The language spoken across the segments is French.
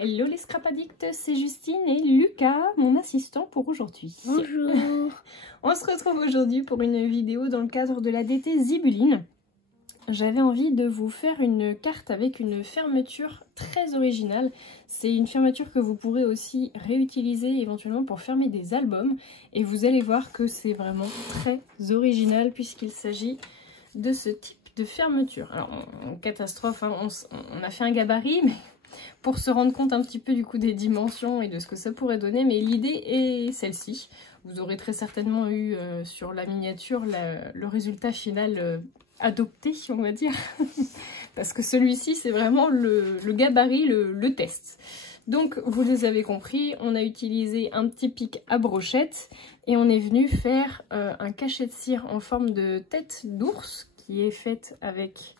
Hello les scrap addicts, c'est Justine et Lucas, mon assistant pour aujourd'hui. Bonjour. On se retrouve aujourd'hui pour une vidéo dans le cadre de l'ADT Zibuline. J'avais envie de vous faire une carte avec une fermeture très originale. C'est une fermeture que vous pourrez aussi réutiliser éventuellement pour fermer des albums. Et vous allez voir que c'est vraiment très original puisqu'il s'agit de ce type de fermeture. Alors, catastrophe, hein, on a fait un gabarit, mais pour se rendre compte un petit peu du coup des dimensions et de ce que ça pourrait donner. Mais l'idée est celle-ci. Vous aurez très certainement eu sur la miniature le résultat final adopté, on va dire. Parce que celui-ci, c'est vraiment le gabarit, le test. Donc, vous les avez compris, on a utilisé un petit pic à brochette et on est venu faire un cachet de cire en forme de tête d'ours qui est faite avec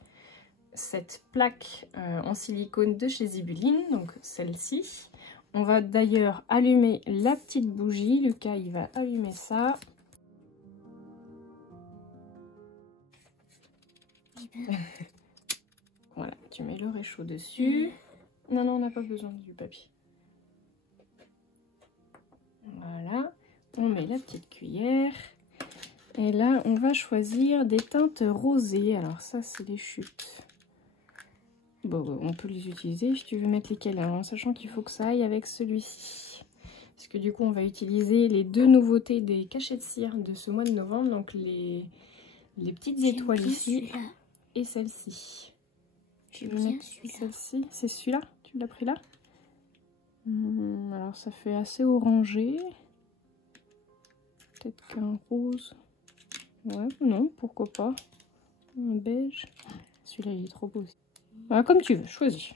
cette plaque en silicone de chez Zibuline, donc celle-ci. On va d'ailleurs allumer la petite bougie. Lucas, il va allumer ça. Voilà, tu mets le réchaud dessus. Non, on n'a pas besoin du papier. Voilà, on met la petite cuillère. Et là, on va choisir des teintes rosées. Alors ça, c'est les chutes. Bon, on peut les utiliser si tu veux mettre lesquelles, hein, en sachant qu'il faut que ça aille avec celui-ci. Parce que du coup, on va utiliser les deux nouveautés des cachets de cire de ce mois de novembre. Donc les petites étoiles ici et celle-ci. Tu veux mettre celle-ci? C'est celui-là? Tu l'as pris là? Alors ça fait assez orangé. Peut-être qu'un rose. Ouais, non, pourquoi pas. Un beige. Celui-là, il est trop beau aussi. Voilà, comme tu veux, choisis.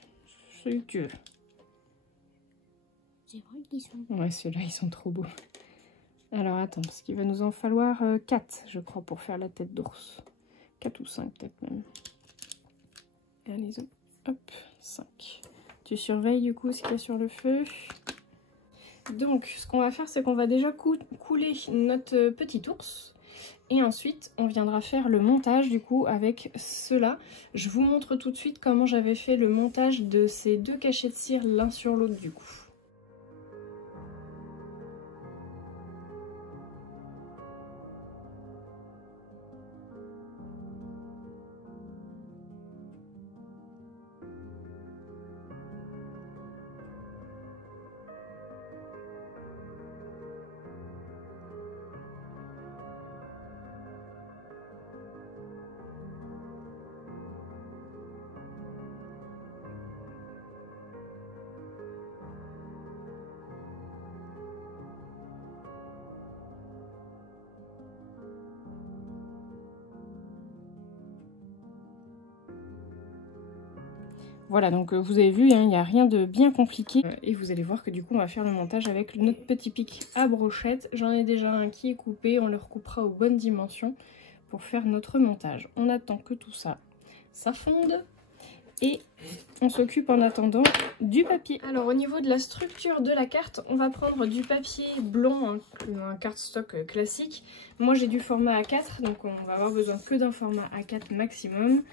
Celui que tu veux. C'est vrai qu'ils sont... Ouais, ceux-là, ils sont trop beaux. Alors, attends, parce qu'il va nous en falloir 4, je crois, pour faire la tête d'ours. 4 ou 5, peut-être même. Allez, hop, 5. Tu surveilles, du coup, ce qu'il y a sur le feu. Donc, ce qu'on va faire, c'est qu'on va déjà couler notre petit ours. Et ensuite, on viendra faire le montage du coup avec cela. Je vous montre tout de suite comment j'avais fait le montage de ces deux cachets de cire l'un sur l'autre du coup. Voilà, donc vous avez vu, il n'y a rien de bien compliqué. Et vous allez voir que du coup, on va faire le montage avec notre petit pic à brochette. J'en ai déjà un qui est coupé, on le recoupera aux bonnes dimensions pour faire notre montage. On attend que tout ça fonde et on s'occupe en attendant du papier. Alors au niveau de la structure de la carte, on va prendre du papier blanc, un cardstock classique. Moi j'ai du format A4, donc on va avoir besoin que d'un format A4 maximum.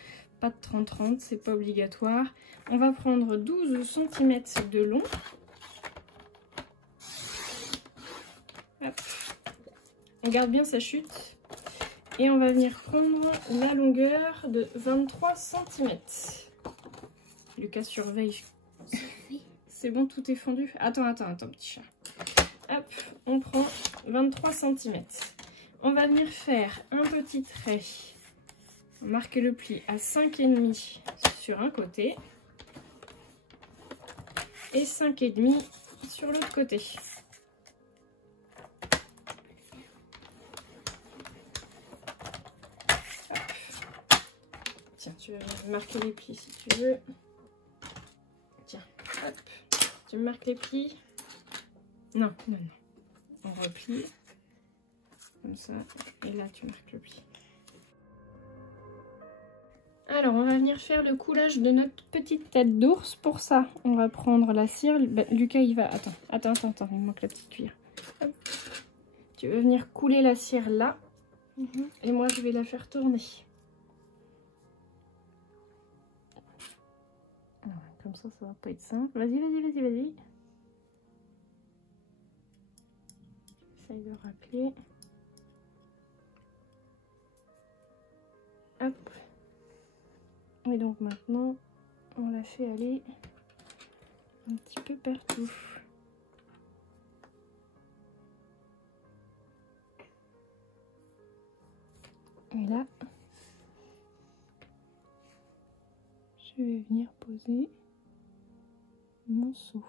Pas de 30-30, c'est pas obligatoire. On va prendre 12 cm de long. Hop. On garde bien sa chute. Et on va venir prendre la longueur de 23 cm. Lucas surveille. C'est bon, tout est fendu. Attends, petit chat. Hop, on prend 23 cm. On va venir faire un petit trait. Marquer le pli à 5,5 sur un côté et 5,5 sur l'autre côté. Hop. Tiens, tu vas marquer les plis si tu veux. Tiens, hop, tu me marques les plis. Non. On replie comme ça et là tu marques le pli. Alors, on va venir faire le coulage de notre petite tête d'ours. Pour ça, on va prendre la cire. Ben, Lucas, il va... Attends, il me manque la petite cuillère. Hop. Tu vas venir couler la cire là. Et moi, je vais la faire tourner. Comme ça va pas être simple. Vas-y, vas-y, vas-y, vas-y. J'essaye de rappeler. Hop. Et donc maintenant, on la fait aller un petit peu partout. Et là, je vais venir poser mon seau.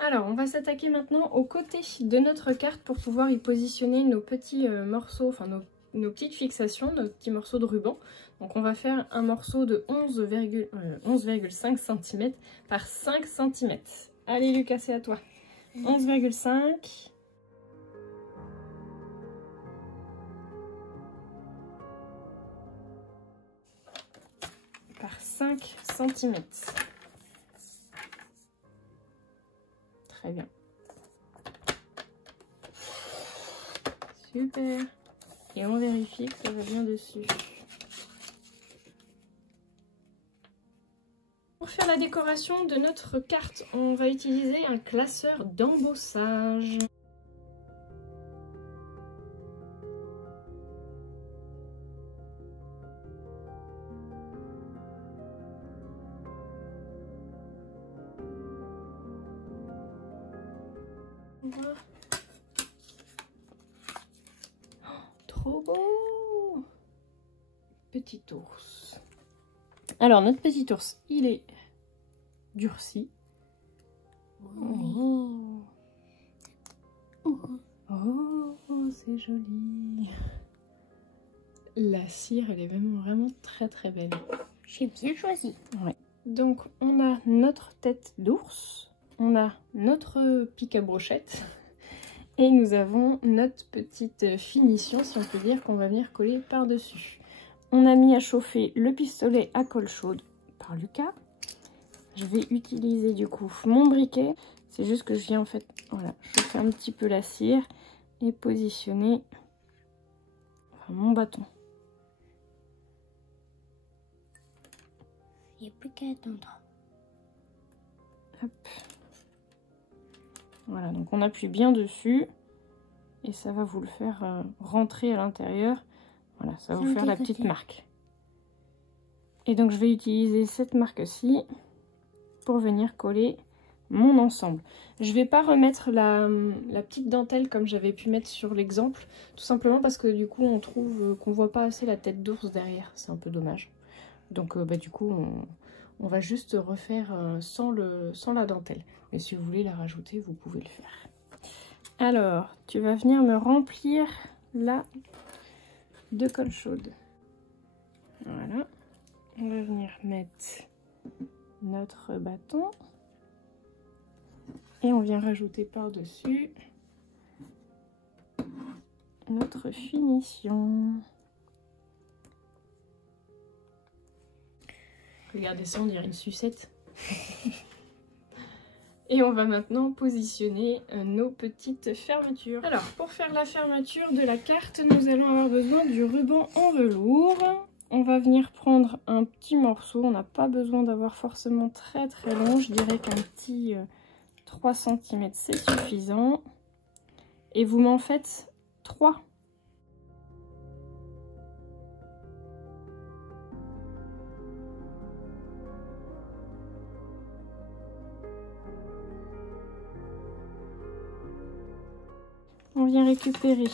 Alors, on va s'attaquer maintenant aux côtés de notre carte pour pouvoir y positionner nos petits morceaux, enfin nos petites fixations, nos petits morceaux de ruban. Donc on va faire un morceau de 11,5 cm par 5 cm. Allez Lucas, c'est à toi. 11,5 par 5 cm. Très bien. Super. Et on vérifie que ça va bien dessus. Pour faire la décoration de notre carte, on va utiliser un classeur d'embossage. Oh, trop beau! Petit ours. Alors, notre petit ours, il est durci. Oh, oh c'est joli. La cire, elle est vraiment très belle. J'ai bien choisi. Ouais. Donc, on a notre tête d'ours, on a notre pic à brochette et nous avons notre petite finition, si on peut dire, qu'on va venir coller par-dessus. On a mis à chauffer le pistolet à colle chaude par Lucas. Je vais utiliser du coup mon briquet. C'est juste que je viens en fait, voilà, chauffer un petit peu la cire et positionner mon bâton. Il n'y a plus qu'à attendre. Hop. Voilà, donc on appuie bien dessus et ça va vous le faire rentrer à l'intérieur. Voilà, ça va vous faire la petite marque. Et donc je vais utiliser cette marque-ci pour venir coller mon ensemble. Je vais pas remettre la petite dentelle comme j'avais pu mettre sur l'exemple, tout simplement parce que du coup on trouve qu'on voit pas assez la tête d'ours derrière, c'est un peu dommage. Donc du coup on va juste refaire sans la dentelle. Mais si vous voulez la rajouter, vous pouvez le faire. Alors, tu vas venir me remplir là de colle chaude. Voilà. On va venir mettre notre bâton. Et on vient rajouter par-dessus notre finition. Regardez ça, on dirait une sucette. Et on va maintenant positionner nos petites fermetures. Alors, pour faire la fermeture de la carte, nous allons avoir besoin du ruban en velours. On va venir prendre un petit morceau. On n'a pas besoin d'avoir forcément très long. Je dirais qu'un petit 3 cm, c'est suffisant. Et vous m'en faites 3. On vient récupérer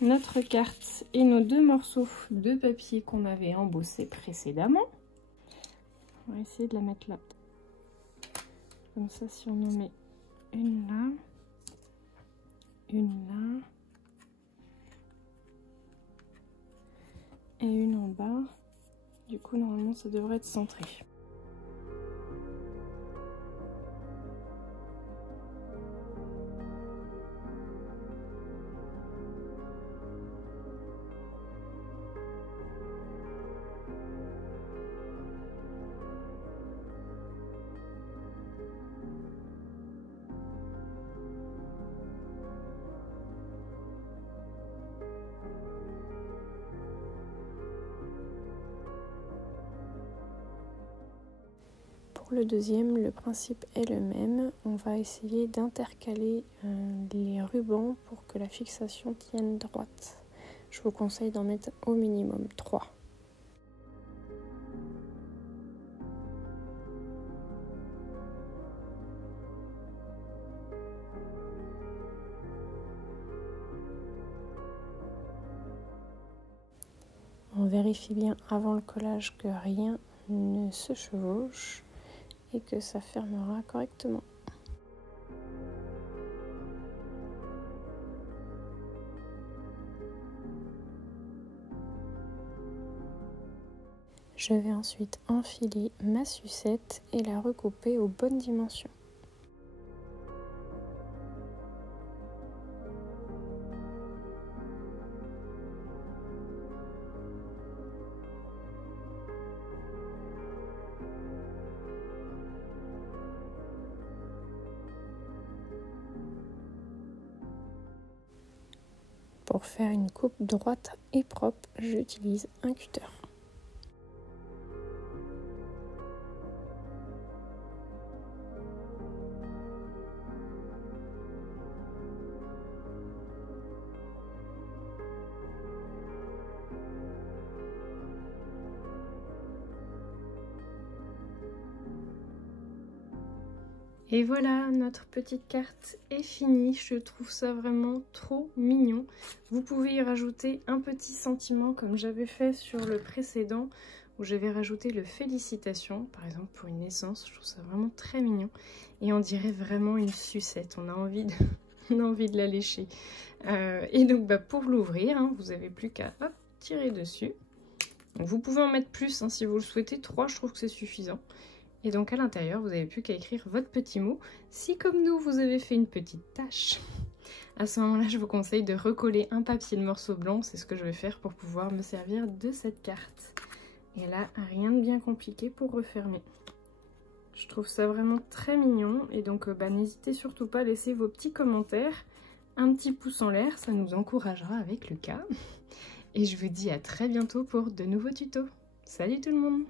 notre carte et nos 2 morceaux de papier qu'on avait embossés précédemment. On va essayer de la mettre là. Comme ça, si on en met une là, une là et une en bas, du coup, normalement, ça devrait être centré. le deuxième, le principe est le même. On va essayer d'intercaler les rubans pour que la fixation tienne droite. Je vous conseille d'en mettre au minimum 3. On vérifie bien avant le collage que rien ne se chevauche et que ça fermera correctement. Je vais ensuite enfiler ma sucette et la recouper aux bonnes dimensions. Pour faire une coupe droite et propre, j'utilise un cutter. Et voilà, notre petite carte est finie. Je trouve ça vraiment trop mignon. Vous pouvez y rajouter un petit sentiment comme j'avais fait sur le précédent où j'avais rajouté le félicitations, par exemple pour une naissance. Je trouve ça vraiment très mignon. Et on dirait vraiment une sucette. On a envie de la lécher. Et donc pour l'ouvrir, hein, vous n'avez plus qu'à tirer dessus. Donc, vous pouvez en mettre plus hein, si vous le souhaitez. 3, je trouve que c'est suffisant. Et donc à l'intérieur, vous n'avez plus qu'à écrire votre petit mot. Si comme nous, vous avez fait une petite tache, à ce moment-là, je vous conseille de recoller un papier de morceau blanc. C'est ce que je vais faire pour pouvoir me servir de cette carte. Et là, rien de bien compliqué pour refermer. Je trouve ça vraiment très mignon. Et donc n'hésitez surtout pas à laisser vos petits commentaires. Un petit pouce en l'air, ça nous encouragera avec Lucas. Et je vous dis à très bientôt pour de nouveaux tutos. Salut tout le monde!